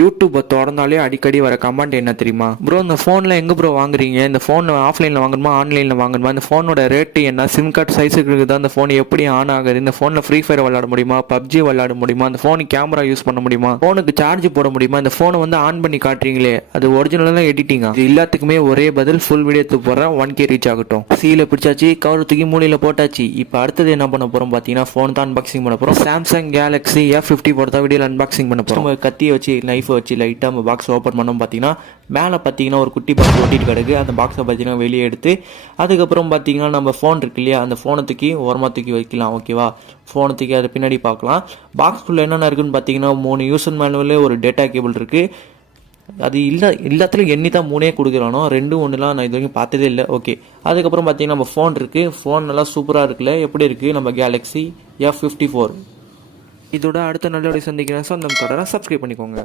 யூடியூப்பை திறந்தாலே அடிக்கடி வர கமெண்ட் என்ன தெரியுமா? ப்ரோ இந்த ஃபோனில் எங்கே ப்ரோ வாங்குறீங்க? இந்த ஃபோன் ஆஃப்லைனில் வாங்கணுமா ஆன்லைனில் வாங்கணுமா? இந்த ஃபோனோட ரேட்டு என்ன? சிம் கார்டு சைஸுக்கு இருக்குதா? அந்த ஃபோன் எப்படி ஆன் ஆகுது? இந்த ஃபோனில் ஃப்ரீ ஃபயர் விளையாட முடியுமா? பப்ஜி விளையாட முடியுமா? அந்த ஃபோனுக்கு கேமரா யூஸ் பண்ண முடியுமா? ஃபோனுக்கு சார்ஜ் போட முடியுமா? இந்த ஃபோனை வந்து ஆன் பண்ணி காட்டுறீங்களே அது ஒரிஜினலாக எடிட்டிங்கா? இது எல்லாத்துக்குமே ஒரே பதில், ஃபுல் வீடியோ எடுத்து போகிறேன். 1K ரீச் ஆகட்டும். சீல பிடிச்சாச்சு, கவர் தூக்கி மூலையில் போட்டாச்சு. இப்போ அடுத்தது என்ன பண்ண போகிறோம் பார்த்தீங்கன்னா, ஃபோன் தான் அன்பாக்சிங் பண்ண போகிறோம். சாம்சங் கேலக்ஸி F54 தான் வீடியோவில் அன்பாக்சிங் பண்ண போகிறோம். கத்தியை வச்சு நைஃபை வச்சு லைட்டாக பாக்ஸ் ஓப்பன் பண்ணோம். பார்த்தீங்கன்னா மேலே பார்த்தீங்கன்னா ஒரு குட்டி பாக்ஸ் ஒட்டிட்டு கிடக்கு. அந்த பாக்ஸை பார்த்தீங்கன்னா வெளியே எடுத்து அதுக்கப்புறம் பார்த்தீங்கன்னா நம்ம ஃபோன் இருக்கு இல்லையா, அந்த ஃபோனை தூக்கி ஓரமாக தூக்கி வைக்கலாம். ஓகேவா, ஃபோனை தூக்கி அதை பின்னாடி பார்க்கலாம். பாக்ஸ்குள்ளே என்னென்ன இருக்குன்னு பார்த்தீங்கன்னா 3 யூசர் மேனுவல், ஒரு டேட்டா கேபிள் இருக்குது. அது எல்லாத்துலையும் எண்ணி தான் 3 கொடுக்குறானோ, 2 1லாம் நான் இது வரைக்கும் பார்த்ததே இல்லை. ஓகே, அதுக்கப்புறம் பார்த்தீங்கன்னா நம்ம ஃபோன் இருக்குது. ஃபோன் நல்லா சூப்பராக இருக்குல்ல, எப்படி இருக்குது நம்ம கேலக்ஸி F54. இதோட அடுத்த நல்ல சந்திக்கிறேன். ஸோ நம்ம தொடர சப்ஸ்கிரைப் பண்ணிக்கோங்க.